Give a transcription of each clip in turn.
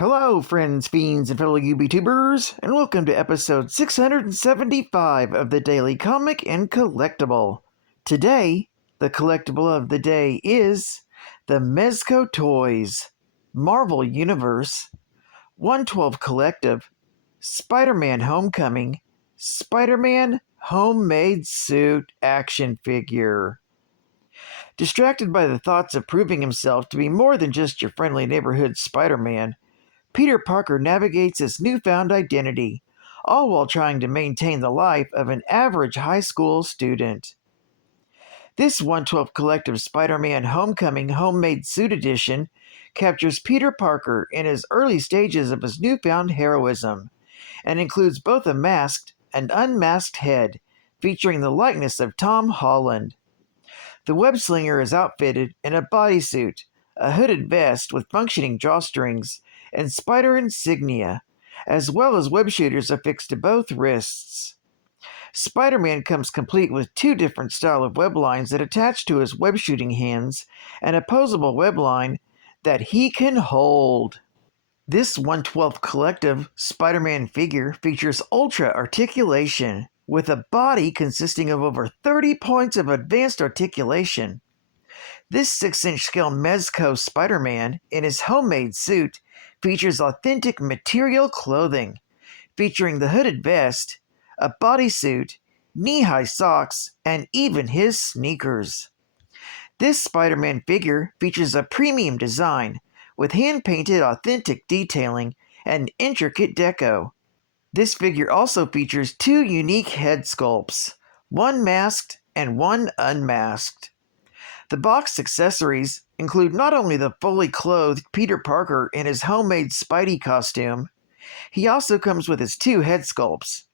Hello, friends, fiends, and fellow YouTubers, and welcome to episode 675 of the Daily Comic and Collectible. Today, the collectible of the day is the Mezco Toyz, Marvel Universe, 112 Collective, Spider-Man Homecoming, Spider-Man Homemade Suit Action Figure. Distracted by the thoughts of proving himself to be more than just your friendly neighborhood Spider-Man, Peter Parker navigates his newfound identity, all while trying to maintain the life of an average high school student. This 112 Collective Spider-Man Homecoming Homemade Suit Edition captures Peter Parker in his early stages of his newfound heroism, and includes both a masked and unmasked head, featuring the likeness of Tom Holland. The web-slinger is outfitted in a bodysuit, a hooded vest with functioning drawstrings, and spider insignia, as well as web shooters affixed to both wrists. Spider-Man comes complete with two different style of web lines that attach to his web shooting hands, and a posable web line that he can hold. This 1/12 Collective Spider-Man figure features ultra articulation, with a body consisting of over 30 points of advanced articulation. This 6-inch scale Mezco Spider-Man, in his homemade suit, features authentic material clothing, featuring the hooded vest, a bodysuit, knee-high socks, and even his sneakers. This Spider-Man figure features a premium design, with hand-painted authentic detailing and intricate deco. This figure also features two unique head sculpts, one masked and one unmasked. The boxed accessories include not only the fully clothed Peter Parker in his homemade Spidey costume, he also comes with his two head sculpts,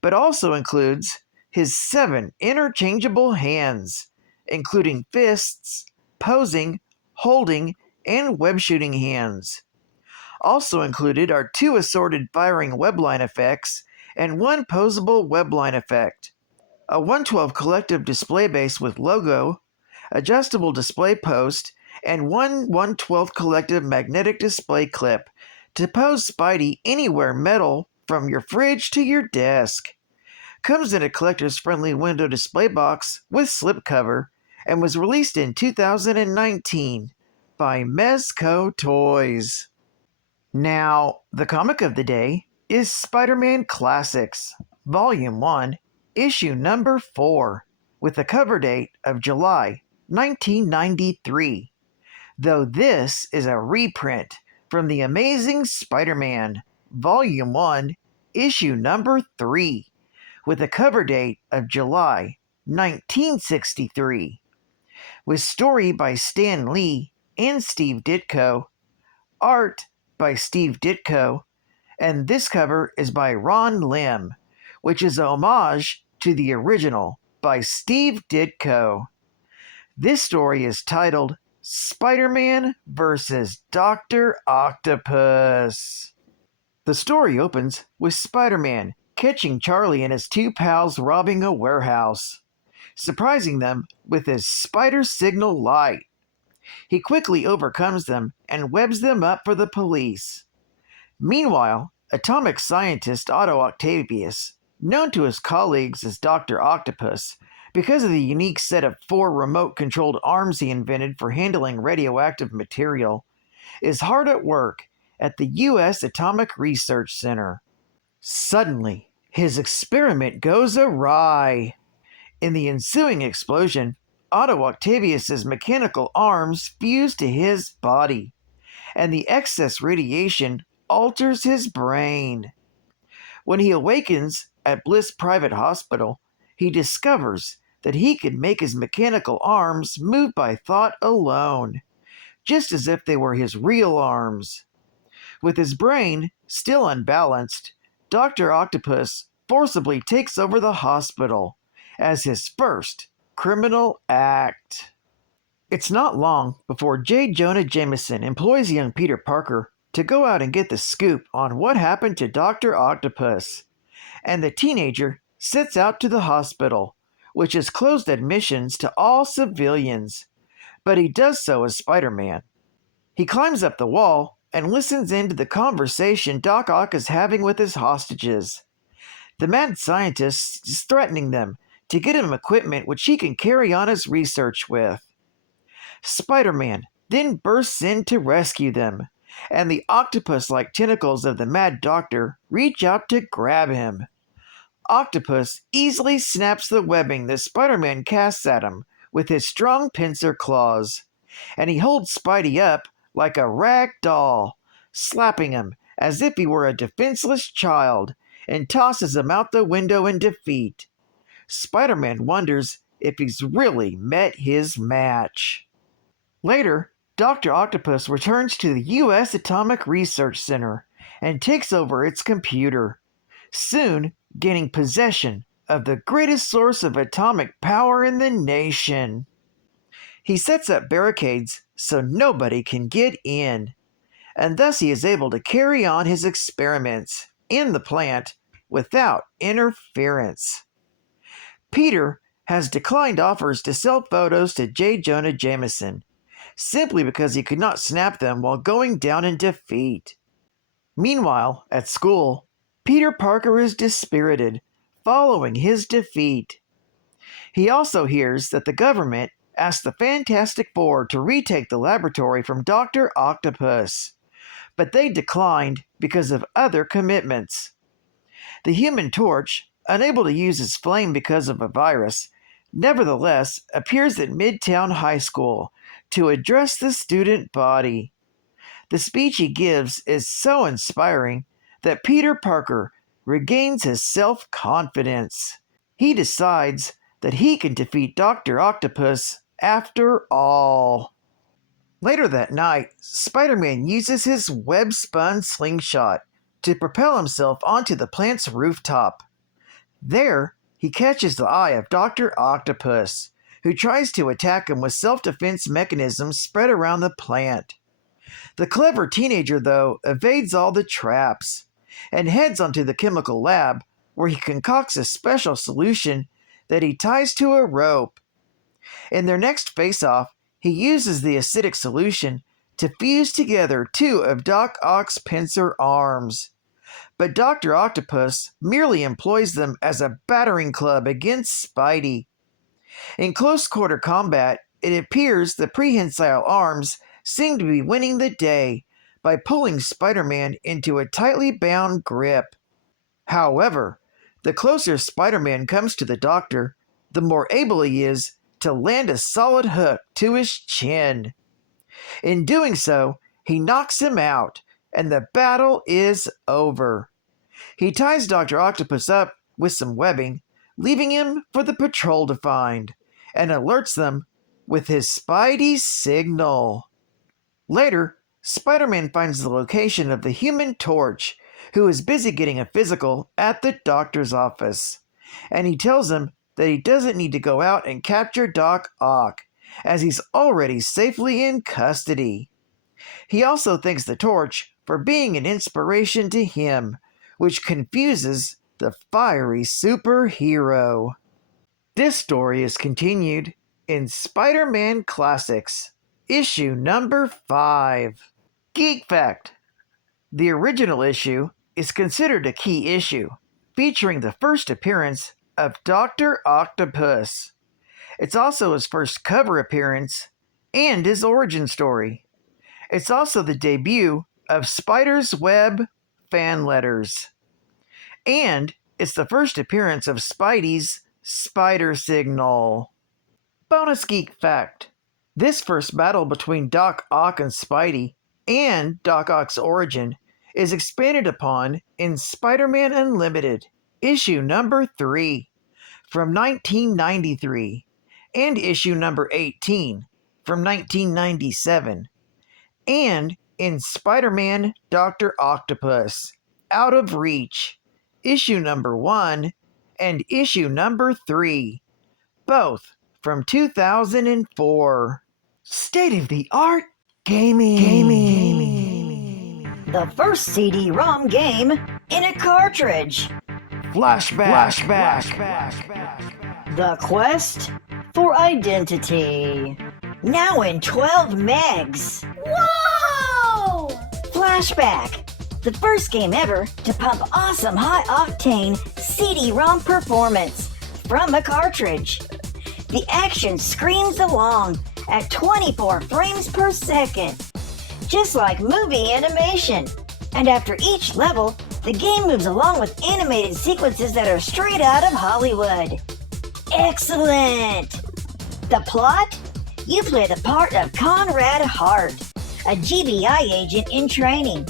but also includes his 7 interchangeable hands, including fists, posing, holding, and web shooting hands. Also included are 2 assorted firing webline effects and 1 posable webline effect, a 112 Collective display base with logo, adjustable display post, and 1/112 Collective magnetic display clip to pose Spidey anywhere metal from your fridge to your desk. Comes in a collector's friendly window display box with slipcover, and was released in 2019 by Mezco Toyz. Now, the comic of the day is Spider-Man Classics, Volume 1, Issue Number 4, with a cover date of July 1993, though this is a reprint from The Amazing Spider-Man, Volume 1, Issue Number 3, with a cover date of July 1963, with story by Stan Lee and Steve Ditko, art by Steve Ditko, and this cover is by Ron Lim, which is a homage to the original by Steve Ditko. This story is titled Spider-Man vs. Dr. Octopus. The story opens with Spider-Man catching Charlie and his 2 pals robbing a warehouse, surprising them with his spider signal light. He quickly overcomes them and webs them up for the police. Meanwhile, atomic scientist Otto Octavius, known to his colleagues as Dr. Octopus, because of the unique set of 4 remote-controlled arms he invented for handling radioactive material, is hard at work at the U.S. Atomic Research Center. Suddenly, his experiment goes awry. In the ensuing explosion, Otto Octavius's mechanical arms fuse to his body, and the excess radiation alters his brain. When he awakens at Bliss Private Hospital, he discovers that he can make his mechanical arms move by thought alone, just as if they were his real arms. With his brain still unbalanced, Dr. Octopus forcibly takes over the hospital as his first criminal act. It's not long before J. Jonah Jameson employs young Peter Parker to go out and get the scoop on what happened to Dr. Octopus, and the teenager sets out to the hospital, which has closed admissions to all civilians, but he does so as Spider-Man. He climbs up the wall and listens in to the conversation Doc Ock is having with his hostages. The mad scientist is threatening them to get him equipment which he can carry on his research with. Spider-Man then bursts in to rescue them, and the octopus-like tentacles of the Mad Doctor reach out to grab him. Octopus easily snaps the webbing that Spider-Man casts at him with his strong pincer claws, and he holds Spidey up like a rag doll, slapping him as if he were a defenseless child, and tosses him out the window in defeat. Spider-Man wonders if he's really met his match. Later, Dr. Octopus returns to the U.S. Atomic Research Center and takes over its computer, soon gaining possession of the greatest source of atomic power in the nation. He sets up barricades so nobody can get in, and thus he is able to carry on his experiments in the plant without interference. Peter has declined offers to sell photos to J. Jonah Jameson, simply because he could not snap them while going down in defeat. Meanwhile, at school, Peter Parker is dispirited following his defeat. He also hears that the government asked the Fantastic Four to retake the laboratory from Dr. Octopus, but they declined because of other commitments. The Human Torch, unable to use his flame because of a virus, nevertheless appears at Midtown High School to address the student body. The speech he gives is so inspiring that Peter Parker regains his self-confidence. He decides that he can defeat Dr. Octopus after all. Later that night, Spider-Man uses his web-spun slingshot to propel himself onto the plant's rooftop. There, he catches the eye of Dr. Octopus, who tries to attack him with self-defense mechanisms spread around the plant. The clever teenager, though, evades all the traps and heads onto the chemical lab, where he concocts a special solution that he ties to a rope. In their next face-off, he uses the acidic solution to fuse together two of Doc Ock's pincer arms. But Dr. Octopus merely employs them as a battering club against Spidey. In close-quarter combat, it appears the prehensile arms seem to be winning the day by pulling Spider-Man into a tightly bound grip. However, the closer Spider-Man comes to the Doctor, the more able he is to land a solid hook to his chin. In doing so, he knocks him out, and the battle is over. He ties Dr. Octopus up with some webbing, leaving him for the patrol to find, and alerts them with his Spidey signal. Later, Spider-Man finds the location of the Human Torch, who is busy getting a physical at the doctor's office, and he tells him that he doesn't need to go out and capture Doc Ock, as he's already safely in custody. He also thanks the Torch for being an inspiration to him, which confuses the fiery superhero. This story is continued in Spider-Man Classics, issue number 5. Geek Fact: the original issue is considered a key issue, featuring the first appearance of Dr. Octopus. It's also his first cover appearance and his origin story. It's also the debut of Spider's Web fan letters. And it's the first appearance of Spidey's Spider Signal. Bonus Geek Fact: this first battle between Doc Ock and Spidey, and Doc Ock's origin, is expanded upon in Spider-Man Unlimited, issue number 3, from 1993, and issue number 18, from 1997, and in Spider-Man Dr. Octopus, Out of Reach, issue number 1, and issue number 3, both from 2004. State-of-the-art gaming. The first CD-ROM game in a cartridge. Flashback. The Quest for Identity. Now in 12 megs. Whoa! Flashback! The first game ever to pump awesome high-octane CD-ROM performance from a cartridge. The action screams along at 24 frames per second, just like movie animation. And after each level, the game moves along with animated sequences that are straight out of Hollywood. Excellent! The plot? You play the part of Conrad Hart, a GBI agent in training.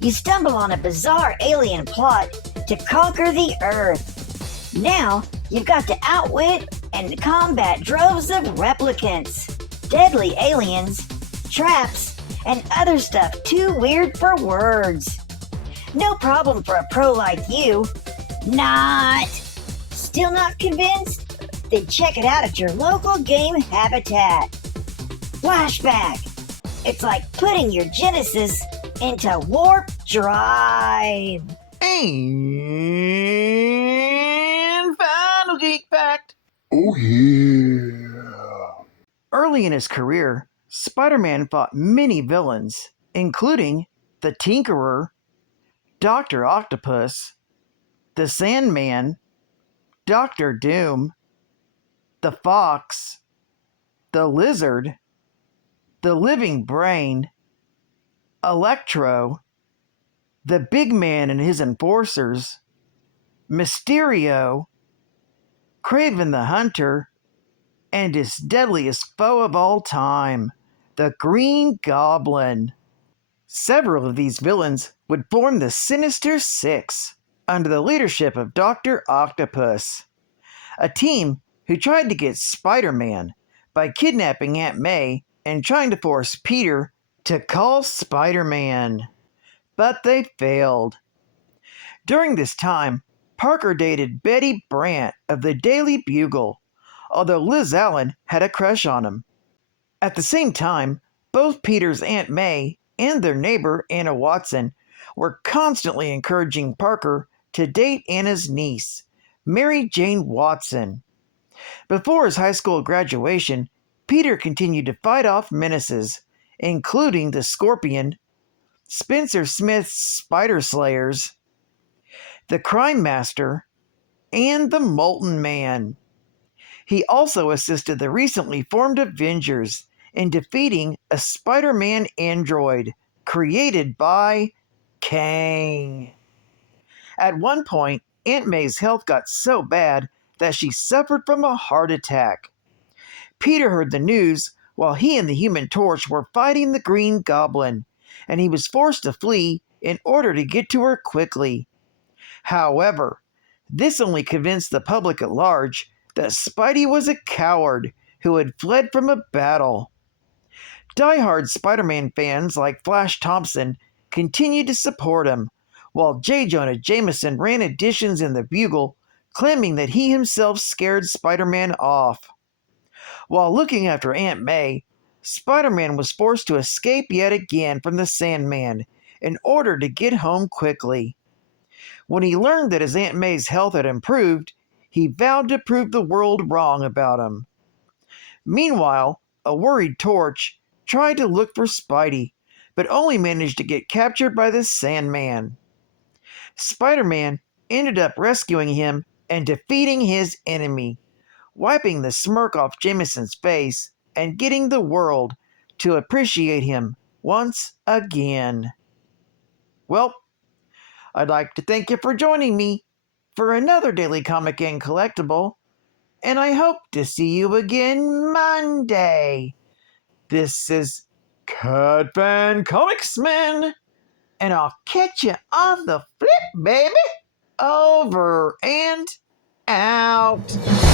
You stumble on a bizarre alien plot to conquer the Earth. Now, you've got to outwit and combat droves of replicants, deadly aliens, traps, and other stuff too weird for words. No problem for a pro like you. Not. Still not convinced? Then check it out at your local game habitat. Flashback. It's like putting your Genesis into warp drive. And final geek fact. Oh yeah. Early in his career, Spider-Man fought many villains, including the Tinkerer, Dr. Octopus, the Sandman, Dr. Doom, the Fox, the Lizard, the Living Brain, Electro, the Big Man and his Enforcers, Mysterio, Kraven the Hunter, and his deadliest foe of all time, the Green Goblin. Several of these villains would form the Sinister Six under the leadership of Dr. Octopus, a team who tried to get Spider-Man by kidnapping Aunt May and trying to force Peter to call Spider-Man. But they failed. During this time, Parker dated Betty Brant of the Daily Bugle, although Liz Allen had a crush on him. At the same time, both Peter's Aunt May and their neighbor Anna Watson were constantly encouraging Parker to date Anna's niece, Mary Jane Watson. Before his high school graduation, Peter continued to fight off menaces, including the Scorpion, Spencer Smith's Spider Slayers, the Crime Master, and the Molten Man. He also assisted the recently formed Avengers in defeating a Spider-Man android created by Kang. At one point, Aunt May's health got so bad that she suffered from a heart attack. Peter heard the news while he and the Human Torch were fighting the Green Goblin, and he was forced to flee in order to get to her quickly. However, this only convinced the public at large that Spidey was a coward who had fled from a battle. Die-hard Spider-Man fans like Flash Thompson continued to support him, while J. Jonah Jameson ran editions in the Bugle claiming that he himself scared Spider-Man off. While looking after Aunt May, Spider-Man was forced to escape yet again from the Sandman in order to get home quickly. When he learned that his Aunt May's health had improved, he vowed to prove the world wrong about him. Meanwhile, a worried Torch tried to look for Spidey, but only managed to get captured by the Sandman. Spider-Man ended up rescuing him and defeating his enemy, wiping the smirk off Jameson's face and getting the world to appreciate him once again. Well, I'd like to thank you for joining me for another Daily Comic and Collectible, and I hope to see you again Monday. This is Cut Fan Comicsman, and I'll catch you on the flip, baby. Over and out.